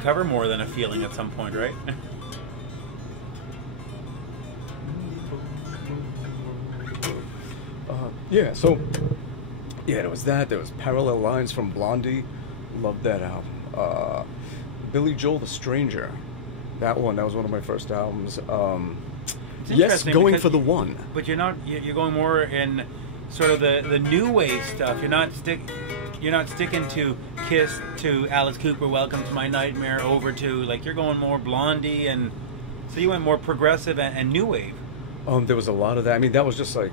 cover more than a feeling at some point, right? Yeah, so yeah, there was that. There was Parallel Lines from Blondie. Loved that album. Billy Joel, The Stranger. That was one of my first albums. Yes, Going for the One. But you're going more in sort of the new wave stuff. You're not sticking to Kiss, to Alice Cooper, Welcome to My Nightmare, over to, like, you're going more Blondie, and so you went more progressive and new wave. There was a lot of that. I mean, that was just like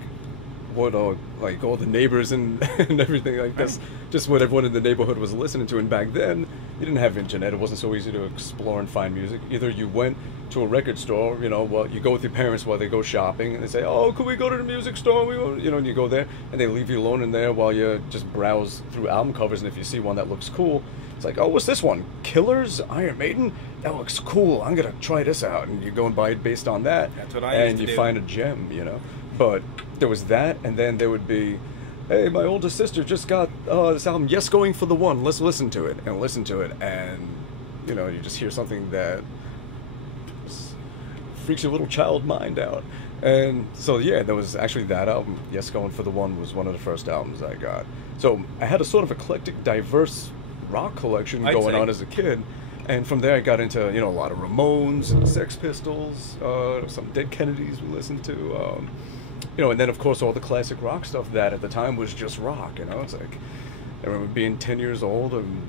what like all the neighbors and everything, like that's just what everyone in the neighborhood was listening to. And back then you didn't have internet. It wasn't so easy to explore and find music. Either you went to a record store, well, you go with your parents while they go shopping, and they say, oh, could we go to the music store? And you go there, and they leave you alone in there while you just browse through album covers. And if you see one that looks cool, it's like, oh, what's this one? Killers? Iron Maiden? That looks cool. I'm going to try this out. And you go and buy it based on that. That's what I used to do. And you find a gem, But there was that, and then there would be, hey, my older sister just got this album, Yes, Going for the One. Let's listen to it. And listen to it. And, you just hear something that freaks your little child mind out. And so, yeah, there was actually that album, Yes, Going for the One, was one of the first albums I got. So I had a sort of eclectic, diverse rock collection going on as a kid. And from there I got into, a lot of Ramones and Sex Pistols, some Dead Kennedys we listened to, and then, of course, all the classic rock stuff that at the time was just rock, It's like, I remember being 10 years old and,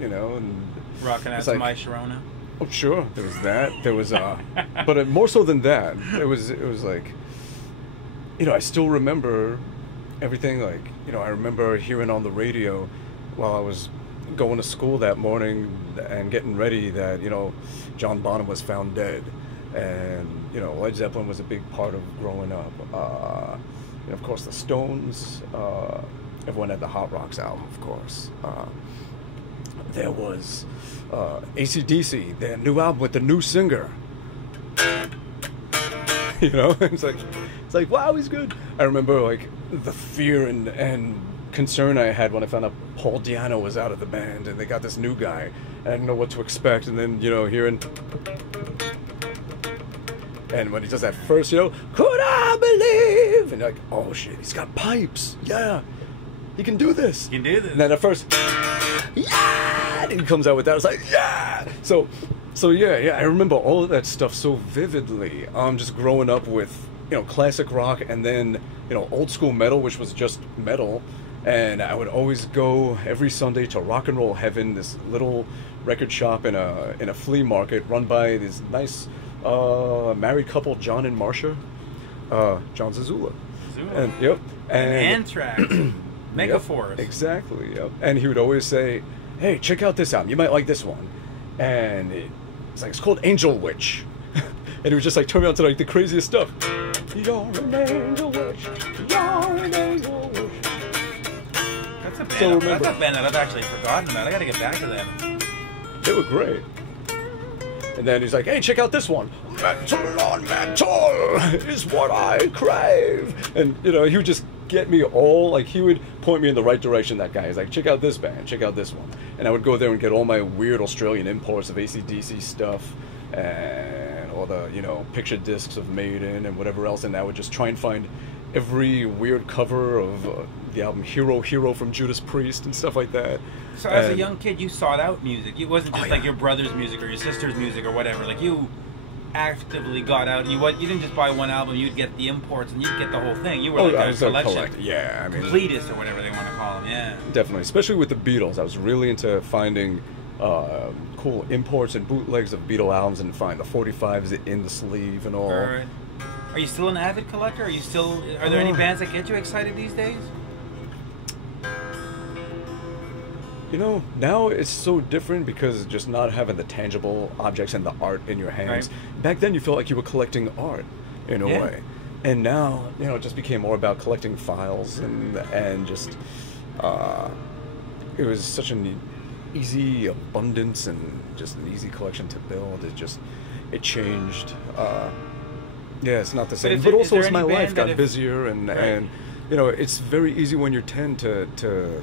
and... Rocking out to My Sharona. Oh, sure. There was that. There was, but more so than that, it was like, I still remember everything. Like, I remember hearing on the radio while I was going to school that morning and getting ready that, John Bonham was found dead. And, Led Zeppelin was a big part of growing up. Of course, the Stones. Everyone had the Hot Rocks album, of course. There was AC/DC, their new album with the new singer. It's like, wow, he's good. I remember, like, the fear and concern I had when I found out Paul Di'Anno was out of the band and they got this new guy. I didn't know what to expect, and then, hearing... And when he does that first, could I believe? And you're like, oh, shit, he's got pipes. Yeah, he can do this. He can do this. And then at first, yeah, and he comes out with that. I was like, yeah. So yeah, I remember all of that stuff so vividly. Just growing up with, classic rock and then, old school metal, which was just metal. And I would always go every Sunday to Rock and Roll Heaven, this little record shop in a flea market run by this nice married couple, John and Marcia, John Zazula. And yep, and Anthrax, Megaforce. Yep, exactly. Yep. And he would always say, "Hey, check out this album. You might like this one." And it's called Angel Witch. And he would just like turn me on to like the craziest stuff. You're an angel witch. You're an angel witch. That's a band. That's a band that I've actually forgotten about. I got to get back to them. They were great. And then he's like, hey, check out this one. Metal on metal is what I crave. And, he would just get me all, like, he would point me in the right direction, that guy. He's like, check out this band, check out this one. And I would go there and get all my weird Australian imports of AC/DC stuff and all the, picture discs of Maiden and whatever else. And I would just try and find every weird cover of the album Hero from Judas Priest and stuff like that. So as a young kid, you sought out music. It wasn't just like your brother's music or your sister's music or whatever. Like, you actively got out. You didn't just buy one album. You'd get the imports and you'd get the whole thing. You were like a collection. Yeah, I mean, completist or whatever they want to call them. Yeah, definitely. Especially with the Beatles, I was really into finding cool imports and bootlegs of Beatle albums and find the 45s in the sleeve and all. Right. Are you still an avid collector? Are there any bands that get you excited these days? Now it's so different because just not having the tangible objects and the art in your hands. Right. Back then you felt like you were collecting art in a way. And now, it just became more about collecting files and just, it was such an easy abundance and just an easy collection to build. It changed. Yeah, it's not the same. But also as my life got busier and it's very easy when you're 10 to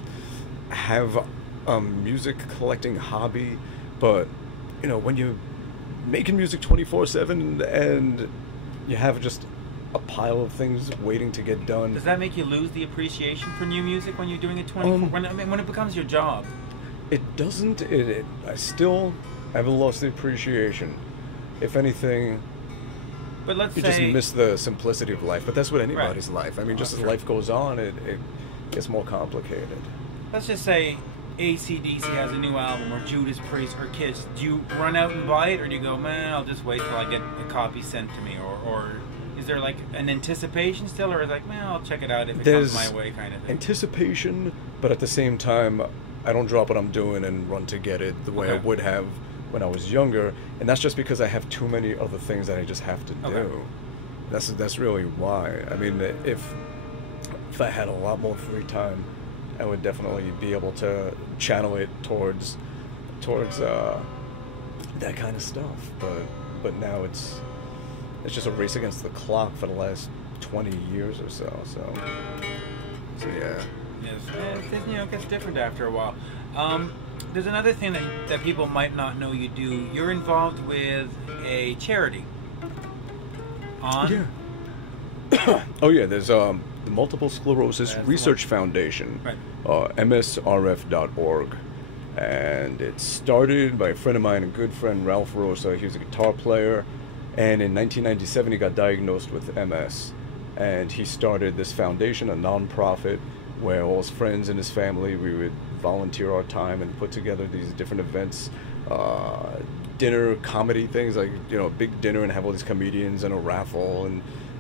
have a music collecting hobby, but you know, when you're making music 24/7 and you have just a pile of things waiting to get done. Does that make you lose the appreciation for new music when you're doing it 24? When it becomes your job? It doesn't. I still haven't lost the appreciation. If anything, but let's you say, just miss the simplicity of life. But that's what anybody's right. life. I mean, just as life goes on, it gets more complicated. Let's just say AC/DC has a new album, or Judas Priest, or Kiss. Do you run out and buy it, or do you go, man, I'll just wait till I get a copy sent to me, or is there like an anticipation still, or is it like, man, I'll check it out if it comes my way, kind of thing? Anticipation, but at the same time, I don't drop what I'm doing and run to get it the way I would have when I was younger, and that's just because I have too many other things that I just have to do. That's really why. I mean, if I had a lot more free time, I would definitely be able to channel it towards that kind of stuff. But now it's just a race against the clock for the last 20 years or so. So yeah. Yes, it gets different after a while. There's another thing that people might not know you do. You're involved with a charity. Yeah. Oh yeah, there's the Multiple Sclerosis Research Foundation, msrf.org, and it started by a friend of mine, a good friend, Ralph Rosa. He was a guitar player, and in 1997 he got diagnosed with MS, and he started this foundation, a non-profit, where all his friends and his family, we would volunteer our time and put together these different events, dinner, comedy things, like, you know, a big dinner and have all these comedians and a raffle,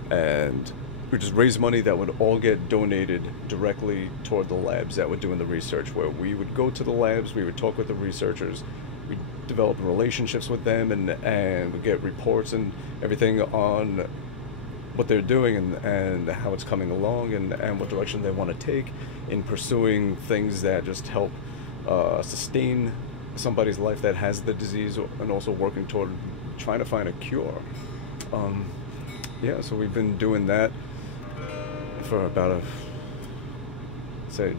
and we just raise money that would all get donated directly toward the labs that were doing the research, where we would go to the labs, we would talk with the researchers, we develop relationships with them, and we get reports and everything on what they're doing and how it's coming along and what direction they want to take in pursuing things that just help sustain somebody's life that has the disease, and also working toward trying to find a cure. Yeah, so we've been doing that for about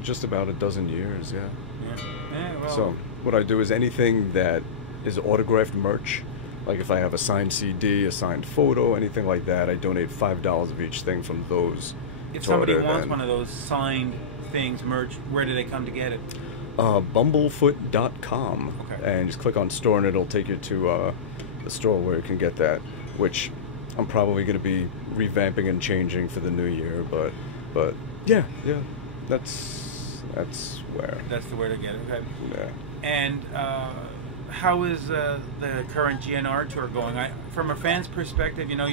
just about a dozen years. Well, so what I do is anything that is autographed merch, like if I have a signed CD, a signed photo, anything like that, I donate $5 of each thing from those. If somebody wants one of those signed things, merch, where do they come to get it? Bumblefoot.com, and just click on store and it'll take you to the store where you can get that, which I'm probably going to be revamping and changing for the new year, but yeah, that's where. That's the way to get it. Okay. Yeah. And how is the current GNR tour going? From a fan's perspective, you know,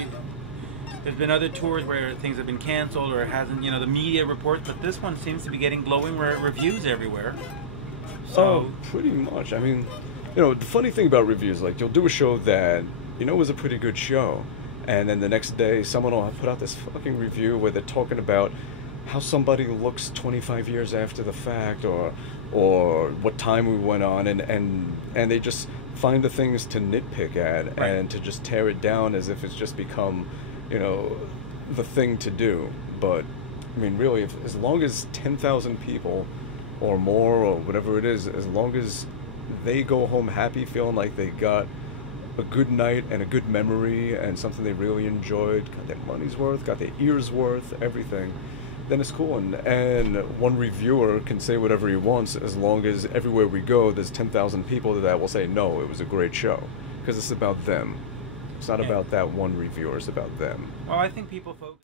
there's been other tours where things have been canceled or it hasn't, you know, the media reports, but this one seems to be getting glowing reviews everywhere. So pretty much. I mean, you know, the funny thing about reviews, like, you'll do a show that you know was a pretty good show, and then the next day someone will put out this fucking review where they're talking about how somebody looks 25 years after the fact, or what time we went on, and they just find the things to nitpick at and to just tear it down as if it's just become, you know, the thing to do. But I mean, really, as long as 10,000 people or more or whatever it is, as long as they go home happy, feeling like they got a good night and a good memory and something they really enjoyed, got their money's worth, got their ears worth, everything, then it's cool. And one reviewer can say whatever he wants, as long as everywhere we go there's 10,000 people that will say, no, it was a great show, because it's about them. It's not about that one reviewer, it's about them. Well, I think people focus